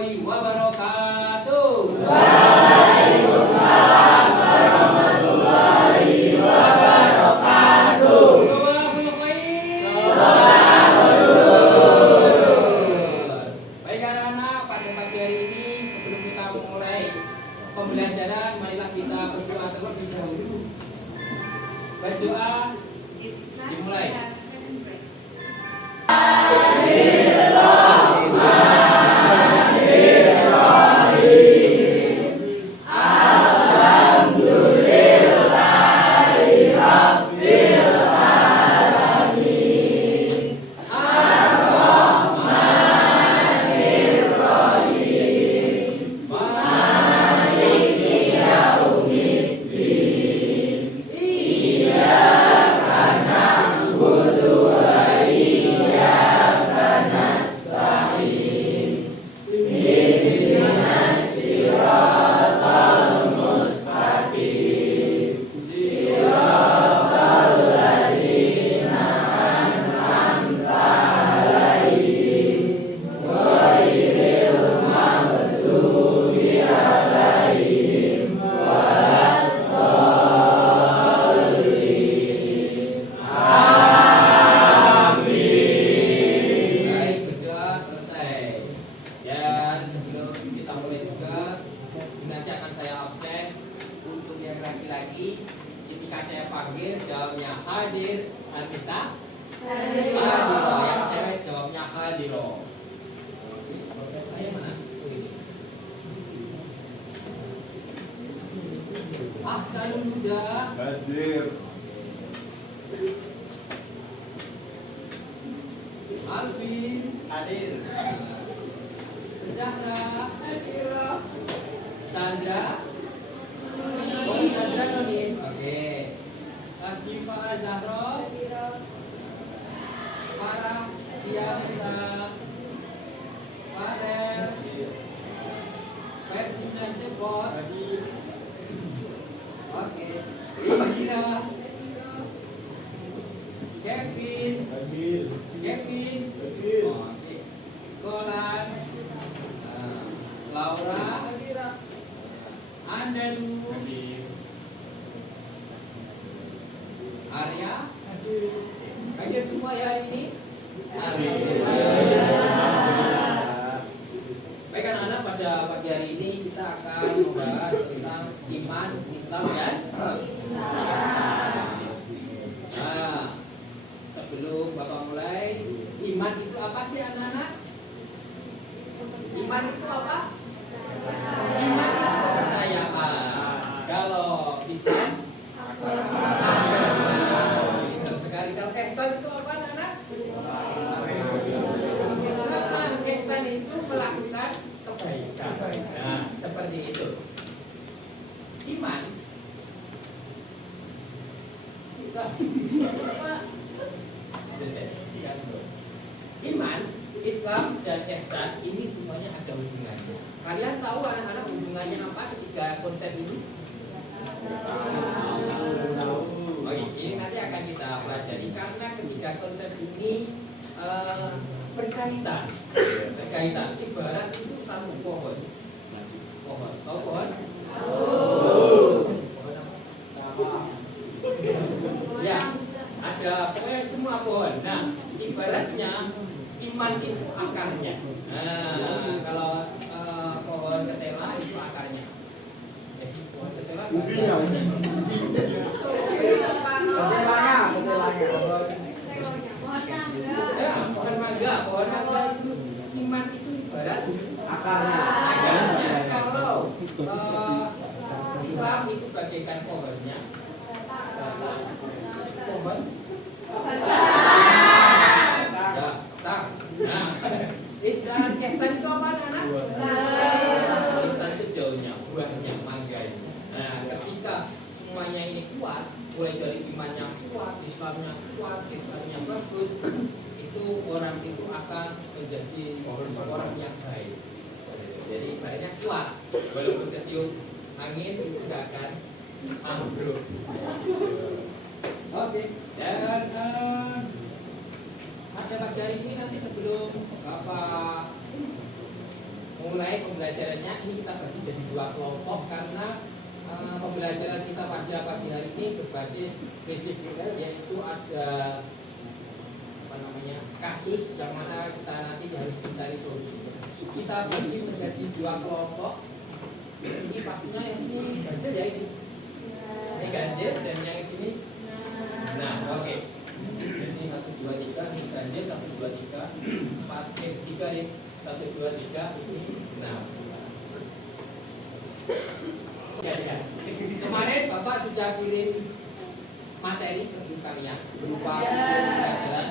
warahmatullahi wabarakatuh. Waalaikumsalam warahmatullahi wabarakatuh. Sholawul khair. Baik anak-anak, pada pagi hari ini sebelum kita memulai pembelajaran, marilah kita berdoa terlebih dahulu. Berdoa dimulai. Ketika saya panggil jawabnya hadir, Anissa hadir. Yang cewek jawabnya hadiro. Saya mana? Ahsanul Huda hadir. Alvin hadir. Zahra hadir. Sandra Sandra nulis. Oke. Akifa Zahra Farah Dianita Farel Ferdinand Cepot. Oke. Indira Kevin Kevin. Oke. Solan Laura Andalu Arya hadir semua ya hari ini. Baik anak-anak, pada pagi hari ini kita akan membahas tentang iman, Islam dan nah, sebelum Bapak mulai, iman itu apa sih anak-anak? Iman itu apa? Iman itu kepercayaan. Kalau Islam sekali. Kalau ihsan itu apa anak-anak? Ihsan itu melakukan kebaikan. Nah, seperti itu. Iman Islam Iman, Islam dan ihsan ini semuanya ada hubungannya. Kalian tahu anak-anak hubungannya apa ketiga konsep ini? Oh, ini nanti akan kita pelajari karena ketiga konsep ini berkaitan. Ibarat itu satu pohon. Tahu pohon? Ya, ada pokoknya semua pohon. Nah, ibaratnya iman itu akarnya. Nah, kalau pohon ketela itu akarnya. Pohon ketela Ubinya. Pohon mangga itu iman itu ibarat Akarnya. Kalau Islam itu bagaikan pohonnya. Pohon. Ihsan itu apa anak? Ihsan itu daunnya, buahnya, mangganya. Nah, ketika semuanya ini kuat, mulai dari imannya kuat, Islamnya kuat, ihsannya bagus, itu orang itu akan menjadi seorang yang baik. Jadi ibaratnya kuat, walaupun ketiup angin itu tidak akan ambruk. Oke. Dan pada pagi hari ini nanti sebelum Bapak mulai pembelajarannya ini kita bagi jadi 2 kelompok karena pembelajaran kita pada pagi hari ini berbasis PJBL, yaitu ada kasus yang mana kita nanti harus mencari solusi. Kita bagi menjadi 2 kelompok. Ini pastinya yang sini ganjil ya ini. Ini ganjil dan yang sini. Nah, oke. Jadi 1 2 3 ini ganjil 1 2 3 4 3 nih 1 2 3 ini. Nah. Ya. Kemarin Bapak sudah kirim materi ke grup kalian berupa pelajaran.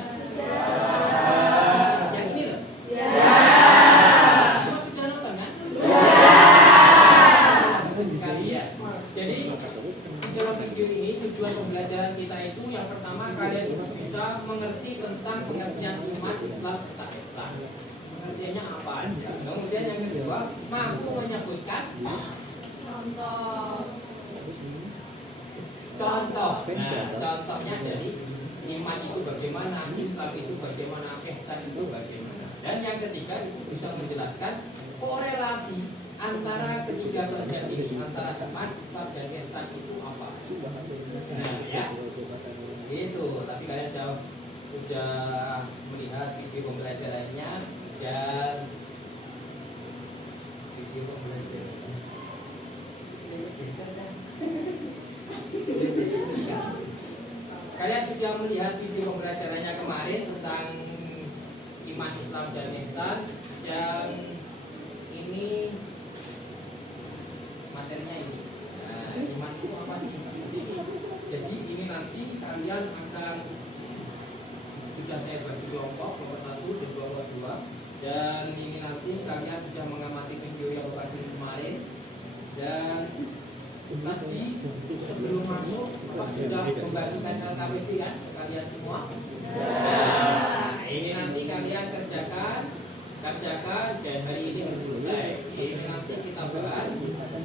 Yang ini loh. Semua sudah nonton kan? Sekali ya. Jadi dalam video ini tujuan pembelajaran kita itu yang pertama kalian itu bisa mengerti tentang pengertian umat Islam serta ihsan. Pengertiannya apa aja. Kemudian yang kedua mampu menyebutkan contoh. Nah, contohnya dari iman itu bagaimana, Islam itu bagaimana, ihsan itu bagaimana. Dan yang ketiga itu bisa menjelaskan korelasi antara ketiga pelajaran ini, antara iman, Islam dan ihsan itu apa. Nah, ya. Itu, tapi kalian sudah melihat video pembelajarannya dan video pembelajarannya. Kalian sudah melihat video pembelajarannya kemarin tentang iman, Islam dan ihsan, dan ini materinya ini. Nah, iman itu apa sih? Jadi ini nanti kalian akan sudah saya bagi kelompok 1 dan kelompok 2, dan ini nanti kalian sudah mengamati video yang terakhir kemarin. Dan tadi sebelum masuk Bapak sudah membagikan LKPD kan kalian semua. Nah, ini nanti kalian kerjakan dan hari ini harus selesai. Ini nanti kita bahas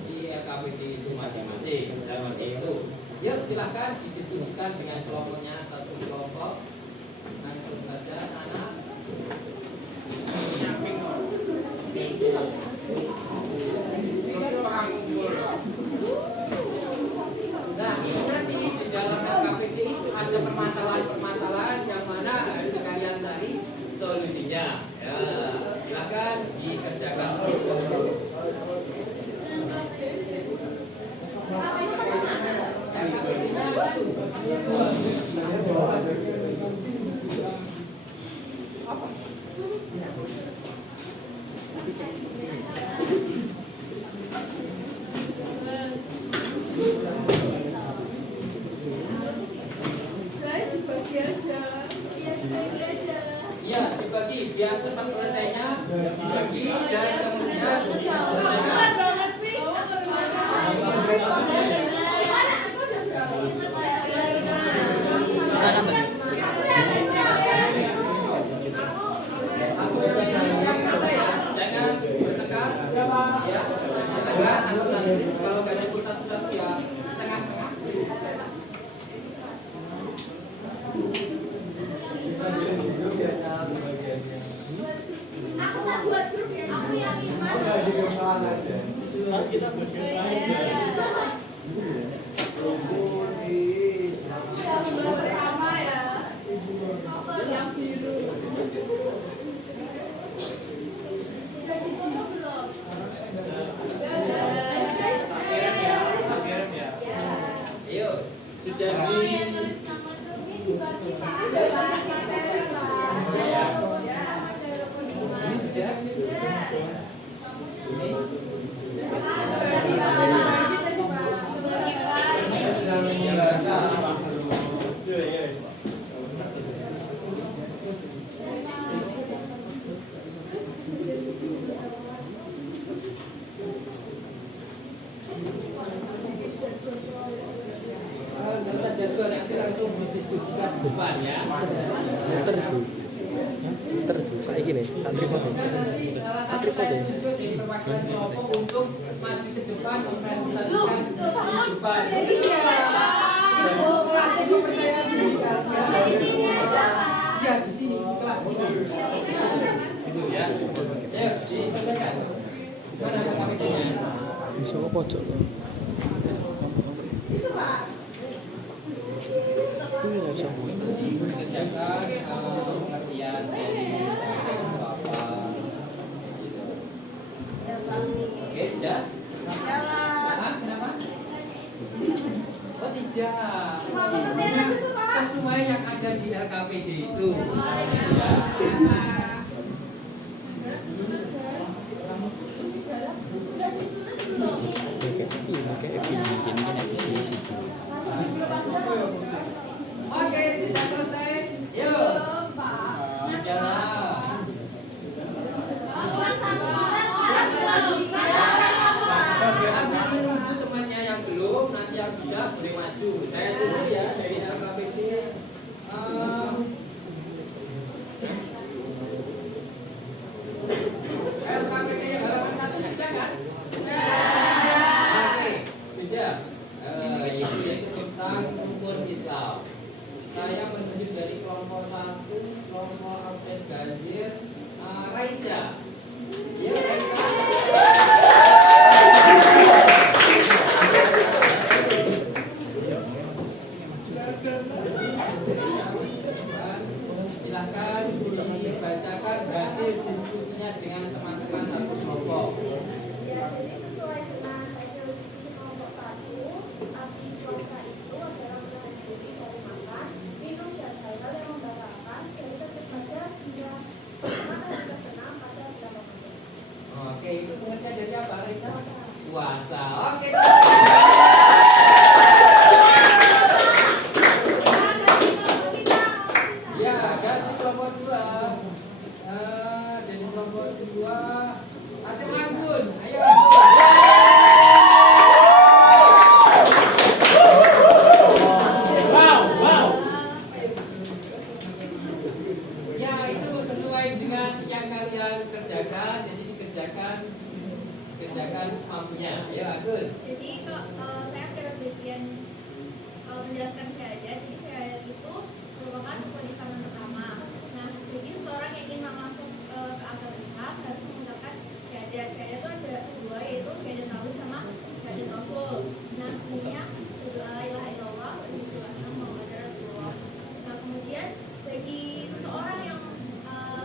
di LKPD itu masing-masing. Seperti itu. Yuk silakan didiskusikan dengan kelompoknya, satu kelompok. Langsung saja anak. Nah, ini nanti di dalam LKPD itu ada permasalahan-permasalahan yang mana harus kalian cari solusinya. Ya, silakan dikerjakan. Iya, dibagi biar cepat selesainya, dibagi dan kemudian selesaikan. Jangan bertengkar, ya. Bertengkar satu-satu. Kalau nggak ada satu-satu ya setengah-setengah. Aku nggak buat grup ya, aku yang iman. Kita bersyukur. Bersama ya. Yang biru. Ayo, sudah Oh, yang nulis nama grupnya dibagi Pak. Ada materi Pak. Ya, ini sudah. Nanti langsung didiskusikan depan ya. Terus kayak gini, santri foto. Nanti salah satu saya tunjuk dari perwakilan kelompok untuk maju ke depan mempresentasikan di depan. Ya di sini di kelas ini. Itu ya. Ayo disampaikan. Mana? Bisa kok pojok loh. Itu Pak. Ini nggak bisa Kerjakan pengertian dari Bapak. Oke, sudah? Jalan. Ah, kenapa? Oh tidak. Cuma pengertian aja tuh Pak. Sesuai yang ada di LKPD itu. Ya. Oke, sudah selesai. Yuk. Jalan. Ambil dulu temannya yang belum, nanti yang sudah boleh maju. Saya tunggu ya dari LKPD. LKPD yang halaman 1 sudah kan? Oke, sudah. Yaitu tentang rukun Islam. Saya menunjuk dari kelompok 1, kelompok Alfred Gazir, Raisa. Ya, Raisa. Silahkan dibacakan hasil diskusinya dengan teman-teman satu kelompok. Ya, jadi sesuai dengan hasil diskusi kelompok 1, arti puasa itu adalah menahan diri dari makan, minum, dan hal-hal yang membatalkan dari tentu saja hingga mana yang terkena pada bulan Ramadan. Oke, itu pengertian dari apa, Raisa? Puasa. Oke. Ya, ganti kelompok 2. Jadi kelompok 2 ada Anggun. Ayo Anggun. Ya, itu sesuai dengan yang kalian kerjakan. Jadi dikerjakan semampunya. Ya, Anggun. Jadi saya mendapat bagian menjelaskan syahadat. Jadi syahadat itu merupakan rukun Islam yang pertama. Nah, jadi seseorang yang ingin masuk ke agama Islam harus mengucapkan syahadat. Syahadat itu ada dua, yaitu syahadat tauhid sama syahadat rasul. Nah, bunyinya la ilaha illallah wa la Muhammadar Rasulullah. Nah, kemudian bagi seseorang yang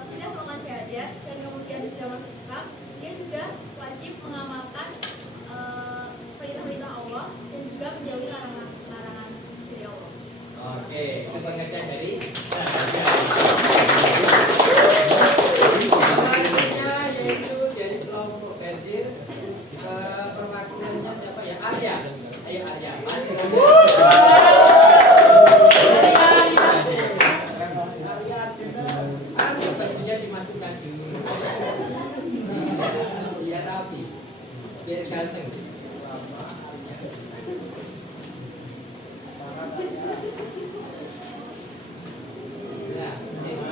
sudah melakukan syahadat dan kemudian sudah masuk Islam, dia juga wajib mengamalkan perintah-perintah Allah dan juga menjauhi larangan dari Allah. Oke, itu pengertian dari syahadat. Selanjutnya yaitu dari kelompok Gazir. Perwakilannya siapa ya? Arya. Ayo Arya. Bajunya dimasukkan dulu. Biar rapi, biar ganteng. Nah, sini.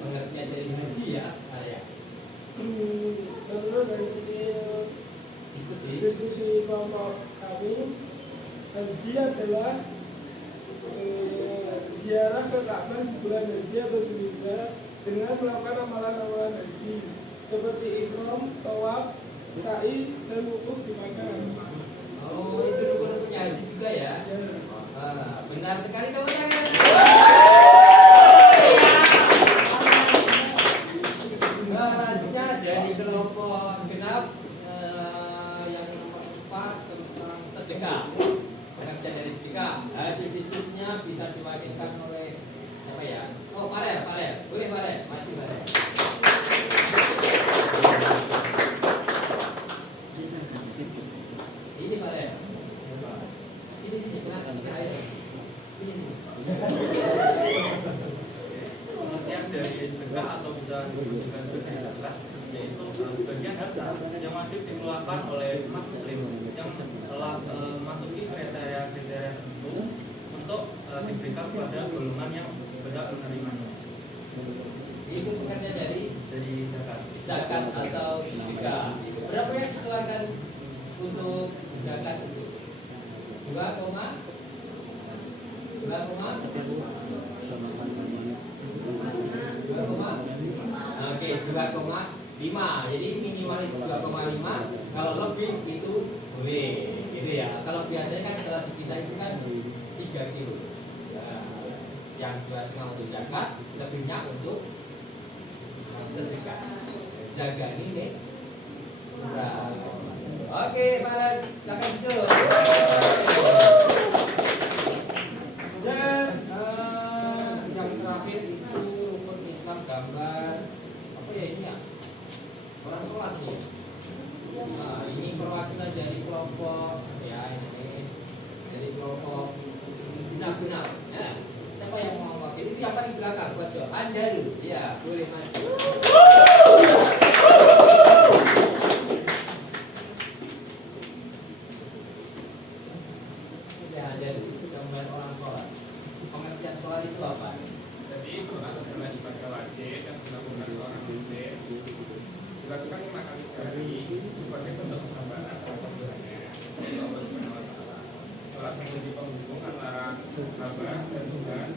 Pengertian dari haji ya, Arya. Menurut dari segi diskusi kelompok kami, haji adalah ziarah ke Ka'bah di bulan haji atau Zulhijjah dengan melakukan amalan-amalan haji seperti ihram, tawaf, sa'i, dan wukuf di Makkah. Oh, itu rukun-rukunnya haji juga ya? Benar sekali kamu jangan. Selanjutnya dari kelompok genap yang nomor 4 tentang sedekah. Pengertian dari sedekah. Hasil diskusinya bisa diwakilkan oleh siapa ya? Oh, Farel. Boleh Farel, masih Farel. Ini Farel. Sini, kenapa? Sini. Pengertian dari sedekah atau bisa disebut juga sebagai zakat, yaitu sebagian harta yang wajib dikeluarkan oleh umat muslim yang telah memasuki kriteria tertentu untuk diberikan kepada golongan yang berhak menerimanya. Itu pengertian dari zakat. Zakat atau sedekah. Berapa yang dikeluarkan untuk zakat itu? 2,2,2 Oke, 2,5. Jadi minimal itu 2,5. Kalau lebih itu boleh, gitu ya. Kalau biasanya kan kalau di kita itu kan 3 kilo. Nah, yang 2,5 untuk zakat, lebihnya untuk sedekah. Jaga ini nih. Oke, Pak, silakan dulu. Dan yang terakhir itu rukun Islam gambar apa ya ini ya? Orang sholat nih. Nah, ini perwakilan dari kelompok ya ini dari kelompok benar-benar. Nah, siapa yang mau wakil? Itu yang paling belakang buat Jo. Anda dulu. Ya, boleh maju. Ya, Anda dulu. Sudah mulai orang sholat. Pengertian sholat itu apa? Jadi sholat adalah ibadah wajib yang dilakukan seorang muslim, dilakukan 5 kali sehari sebagai bentuk kesabaran terhadap Tuhannya, yaitu Allah Subhanahu wa Ta'ala. Sholat menjadi penghubung antara hamba dan Tuhan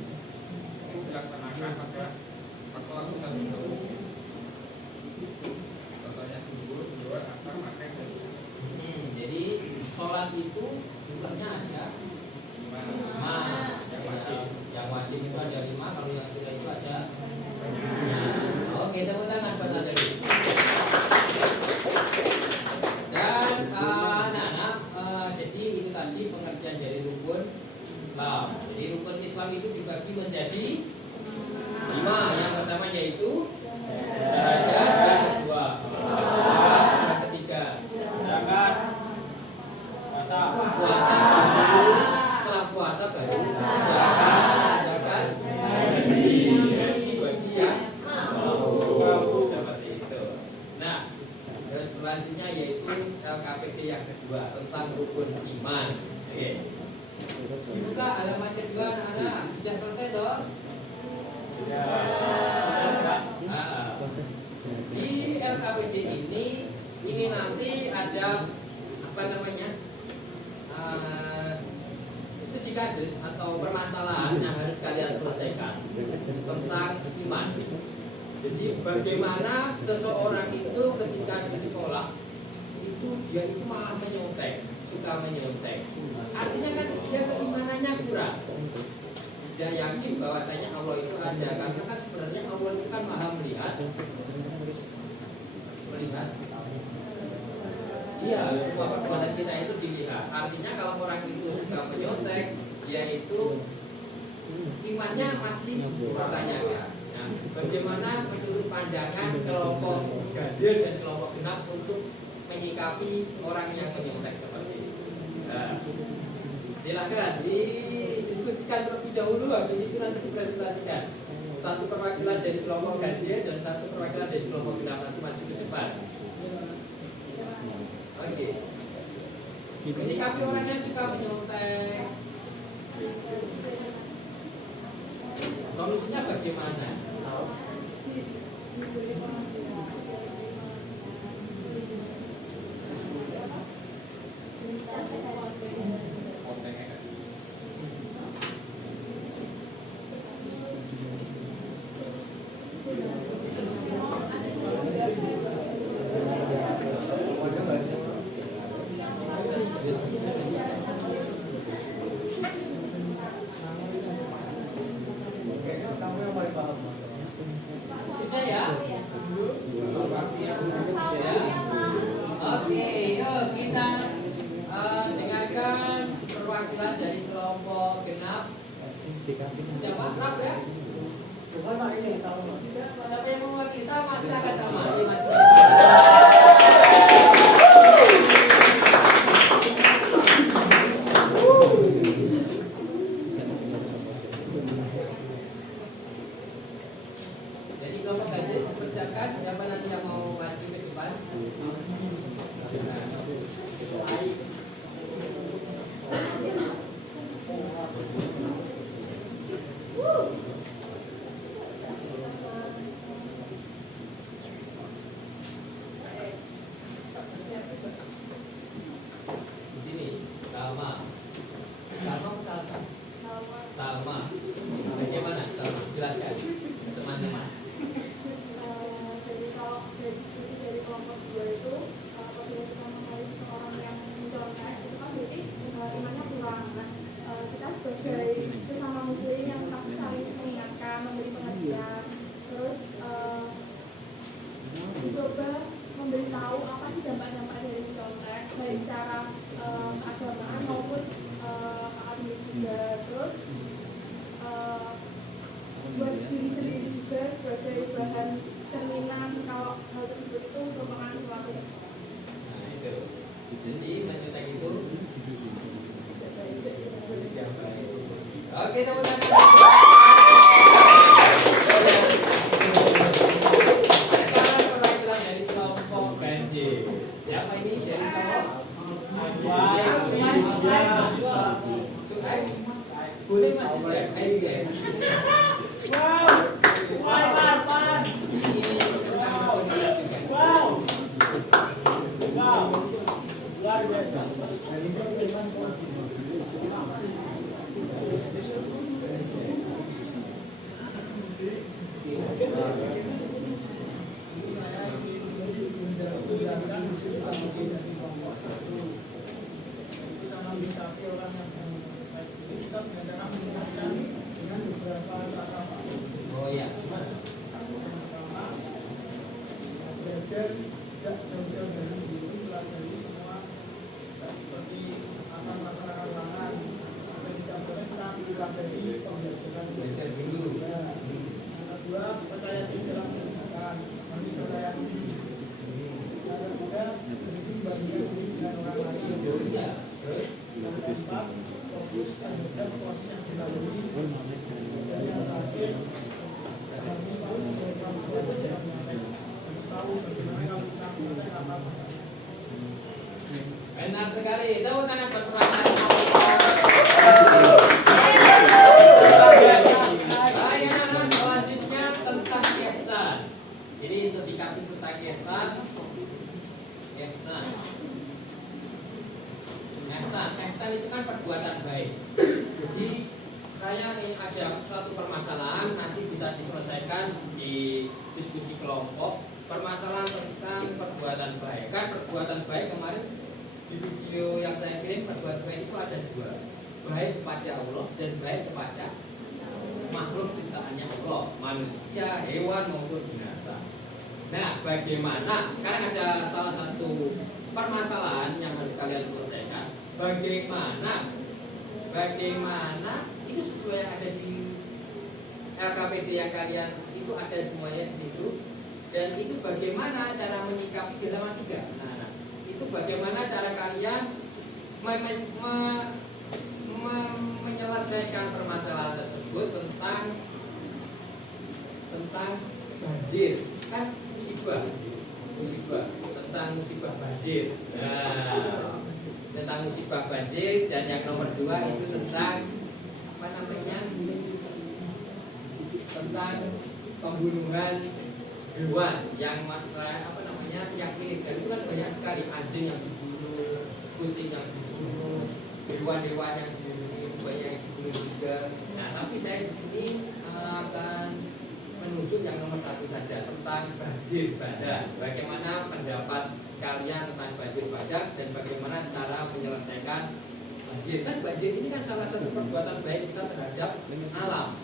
yang dilaksanakan pada sholat sunnah itu. Contohnya subuh, zuhur, asar, maghrib, dan isya. Jadi sholat itu jumlahnya ada 5. Yang wajib itu ada 5. Kalau yang sudah itu ada banyak. Oke, tepuk tangan buat Anda dulu. Dan anak-anak, jadi itu tadi pengertian dari rukun Islam. Jadi rukun Islam itu dibagi menjadi 5. Yang pertama yaitu syahadat, yang kedua salat, yang ketiga zakat, puasa, setelah puasa baru zakat, haji bagi yang mampu seperti itu. Nah, terus selanjutnya yaitu LKPD yang kedua tentang rukun iman. Oke. Dibuka halaman kedua anak-anak. Sudah selesai toh? Sudah. Di LKPD ini nanti ada apa namanya? Studi kasus atau permasalahan yang harus kalian selesaikan tentang iman. Jadi bagaimana seseorang itu ketika di sekolah itu dia itu malah menyontek, suka menyontek. Artinya kan dia keimanannya kurang. Dia yakin bahwasanya Allah itu ada, karena kan sebenarnya Allah itu kan maha melihat. Iya, semua perbuatan kita itu dilihat. Artinya kalau orang itu suka menyontek, dia itu imannya masih dipertanyakan. Nah, bagaimana menurut pandangan kelompok ganjil dan kelompok genap untuk menyikapi orang yang menyontek seperti itu? Nah, silakan didiskusikan terlebih dahulu, habis itu nanti dipresentasikan. Satu perwakilan dari kelompok ganjil dan satu perwakilan dari kelompok genap nanti maju ke depan. Oke. Menyikapi orang yang suka menyontek, solusinya bagaimana? Sudah ya? Oke, yuk kita dengarkan perwakilan dari kelompok genap. Siapa? Rap ya? Siapa yang mewakili? Sama, silakan sama. Jadi kelompok ganjil dipersiapkan. Siapa nanti yang mau maju ke depan? juga sebagai bahan cerminan kalau hal tersebut itu merupakan suatu. Nah itu. Jadi mencetak itu yang baik. Oke teman-teman. Sekarang perwakilan dari kelompok banjir. Siapa ini dari kelompok? Suhaib. Boleh maju Suhaib. Oh ya. Belajar jauh-jauh dari diri, pelajari semua seperti akan masalah keuangan sampai tidak boleh tapi pelajari pembelajaran Belajar dulu. yang kedua percaya diri dalam mengerjakan harus percaya diri yang ketiga lebih bagian diri dengan orang lain Ya. Terus yang keempat fokus terhadap proses yang dilalui dan yang terakhir kami harus melakukan proses yang tahu bagaimana kalau kita melakukan apa. benar sekali. Tepuk tangan buat perwakilan. Baik, selanjutnya tentang ihsan. Jadi dikasih tentang ihsan. Ihsan itu kan perbuatan baik. Jadi saya ingin ada suatu permasalahan nanti bisa diselesaikan di diskusi kelompok. Permasalahan tentang perbuatan baik. Kan perbuatan baik kemarin di video yang saya kirim, perbuatan baik itu ada dua, baik kepada Allah dan baik kepada makhluk ciptaannya Allah, manusia, hewan maupun binatang. Nah, bagaimana? Sekarang ada salah satu permasalahan yang harus kalian selesaikan. Bagaimana itu sesuai yang ada di LKPD yang kalian itu ada semuanya di situ. Dan itu bagaimana cara menyikapi bilangan 3. Nah, itu bagaimana cara kalian menyelesaikan permasalahan tersebut tentang banjir. Kan musibah tentang musibah banjir. Nah, tentang musibah banjir, dan yang nomor 2 itu tentang apa namanya? Tentang pembunuhan hewan yang masalah apa namanya yang ilegal itu kan banyak sekali, anjing yang dibunuh, kucing yang dibunuh, hewan-hewan yang dibunuh, banyak yang dibunuh juga. Nah, tapi saya di sini akan menunjuk yang nomor 1 saja tentang banjir bandang. Bagaimana pendapat kalian tentang banjir bandang dan bagaimana cara menyelesaikan banjir? Kan banjir ini kan salah satu perbuatan baik kita terhadap alam.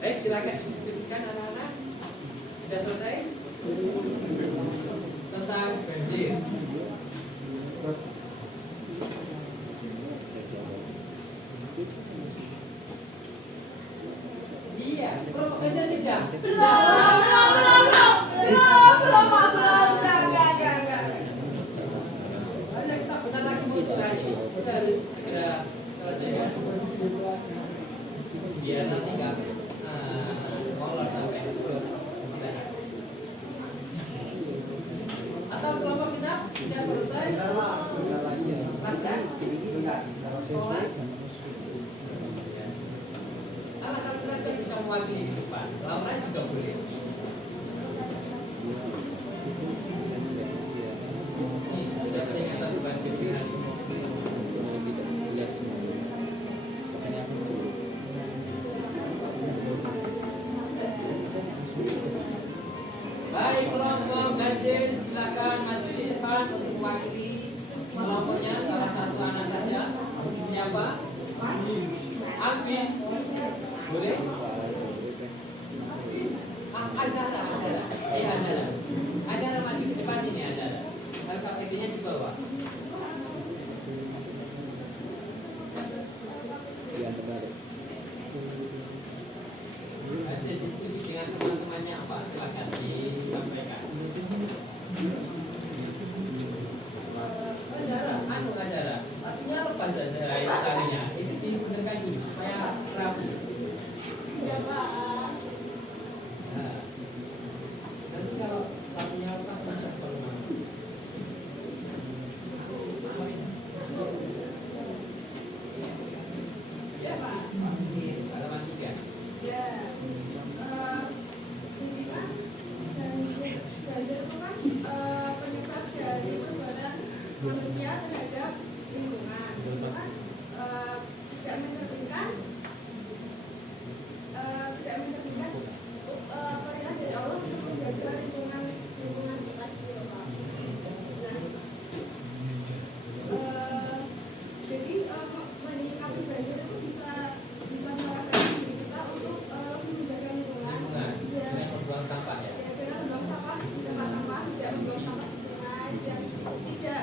Baik, silakan diskusikan anak-anak. Sudah selesai tentang banjir. Iya, kelompok kerja sudah. Karena kita bentar lagi mau istirahat, kita harus segera selesaikan. Biar nanti nggak molor sampai istirahat. Atau kelompok kita bisa selesai. Lancar. Salah satu saja bisa mewakili di depan. Laura juga boleh. Ini sudah peringatan banjir hari ini. Baik, kelompok banjir silakan maju di depan untuk mewakili kelompoknya. Salah satu anak saja. Siapa? Albin. Boleh? Azara. Azara maju di depan ini, Azara. LKPD-nya di bawah. Hasil Nah, itu talinya. Itu dibenarkan dulu supaya rapi. Iya, Pak. Nah, nanti kalau talinya lepas nanti kalau mana? Iya, Pak. Halaman 3. Ya. Ini kan banjir itu kan penyebab dari perbuatan manusia terhadap lingkungan. Itu kan tidak mencerminkan perintah dari Allah untuk menjaga lingkungan kita gitu, Pak. Nah, jadi menyikapi banjir itu bisa menyerahkan diri kita untuk menjaga lingkungan. Ya, Dengan membuang sampah ya. ya, dengan membuang sampah di tempat sampah, tidak membuang sampah di sungai, dan tidak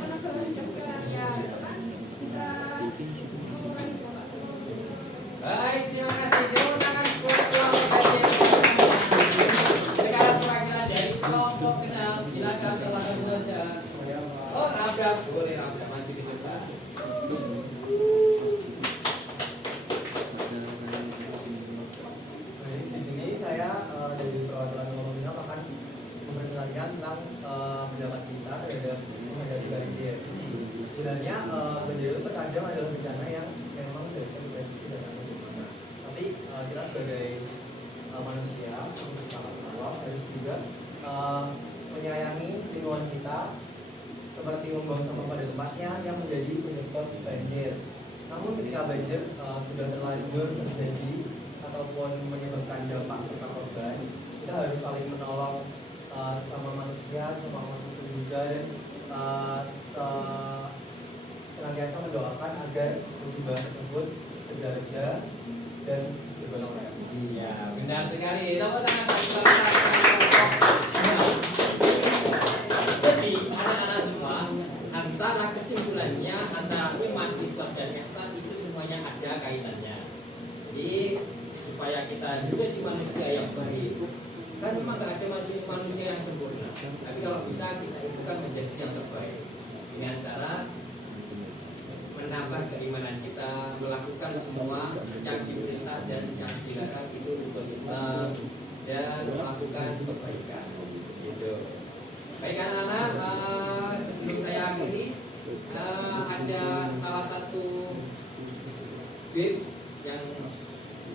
menebar ya, itu kan bisa mengurangi dampak lingkungan. Baik, terima kasih. Terima kasih buat kelompok kajian. Sekarang perwakilan dari kelompok kenal, silakan salah satu saja. Oh, Rafga, boleh Rafga maju di depan. Baik, di sini saya dari perwakilan komunitas akan memperkenalkan tentang pendapat kita terhadap menghadapi banjir. Sebenarnya banjir itu terkadang adalah bencana yang memang tidak bisa diprediksi dan bagaimana. Tapi kita sebagai manusia sangat awam harus juga menyayangi lingkungan kita, seperti membuang sampah pada tempatnya yang menjadi penyebab banjir. Namun ketika banjir sudah terlanjur terjadi ataupun menyebabkan dampak serta korban, kita harus saling menolong sesama manusia, sesama manusia juga, dan senantiasa mendoakan agar musibah tersebut segera reda dan bergolong. Iya, benar sekali. Tepuk tangan bagi kelompok. Jadi, anak-anak semua, antara kesimpulannya antara iman, Islam dan ihsan itu semuanya ada kaitannya. Jadi supaya kita menjadi manusia yang baik, kan memang gak ada manusia yang sempurna. Tapi kalau bisa kita itu kan menjadi yang terbaik dengan cara menambah keimanan kita, melakukan semua yang diperintah dan yang dilarang itu untuk Islam dan melakukan kebaikan. Gitu. Baik anak-anak, sebelum saya akhiri, ada salah satu game yang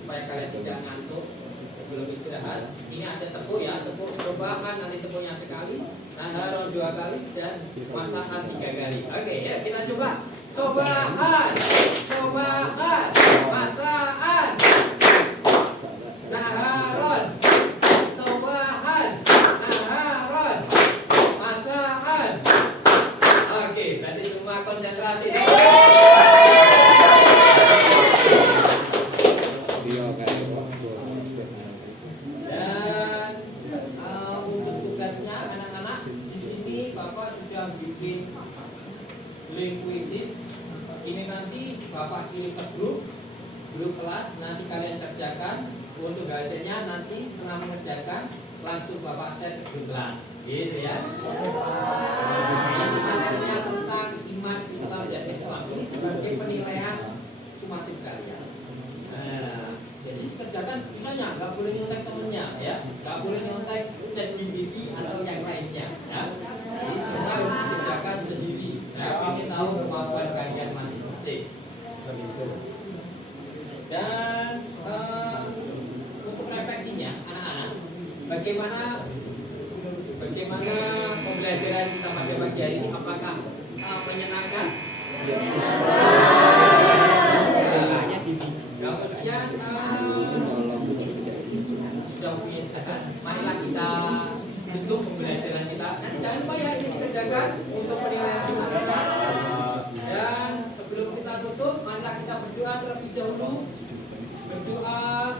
supaya kalian tidak ngantuk sebelum istirahat. Ini ada tepuk ya, tepuk sobahan nanti tepuknya sekali, naharon 2 kali dan masakan 3 kali. Oke ya, kita coba. Sobahan, sobahan, masakan, naharon, sobahan, naharon, masakan. Oke, berarti semua konsentrasi. Dan untuk tugasnya anak-anak di sini Bapak sudah bikin link quizzes. Ini nanti Bapak kirim ke grup kelas, nanti kalian kerjakan. Untuk hasilnya nanti setelah mengerjakan langsung Bapak share ke grup kelas, gitu ya. Ini misalnya tentang iman, Islam dan Islam ini sebagai penilaian sumatif kalian. Nah, jadi kerjakan misalnya nggak boleh nyontek temennya, ya, nggak boleh nyontek ChatGPT atau yang lainnya, ya. Jadi semua harus dikerjakan sendiri. Saya ingin tahu kemampuan kalian masing-masing. Dan untuk refleksinya, anak-anak, bagaimana pembelajaran kita pada pagi hari ini? Apakah menyenangkan? Kemudian sudah punya istirahat. Marilah kita tutup pembelajaran kita. Nanti jangan lupa ya ini dikerjakan untuk penilaian sumatif. Dan sebelum kita tutup, marilah kita berdoa terlebih dahulu. Berdoa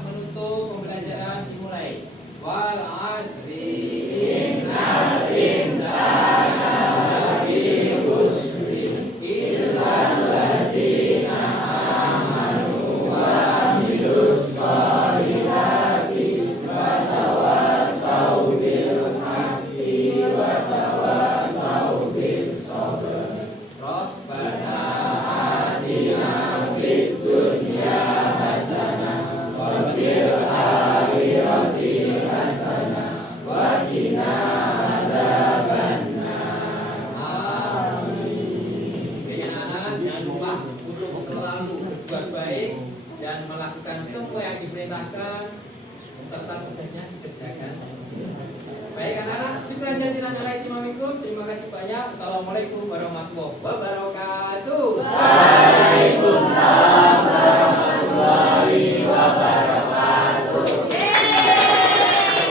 menutup pembelajaran dimulai. Wal asri innal insana lafi khusr illa alladziina aamanu wa 'amilus shalihati wa tawassaw bil haqqi melakukan semua yang diperintahkan serta tugasnya dikerjakan. Baik anak-anak, syukran jazilan alaikum. Terima kasih banyak. Assalamualaikum warahmatullahi wabarakatuh.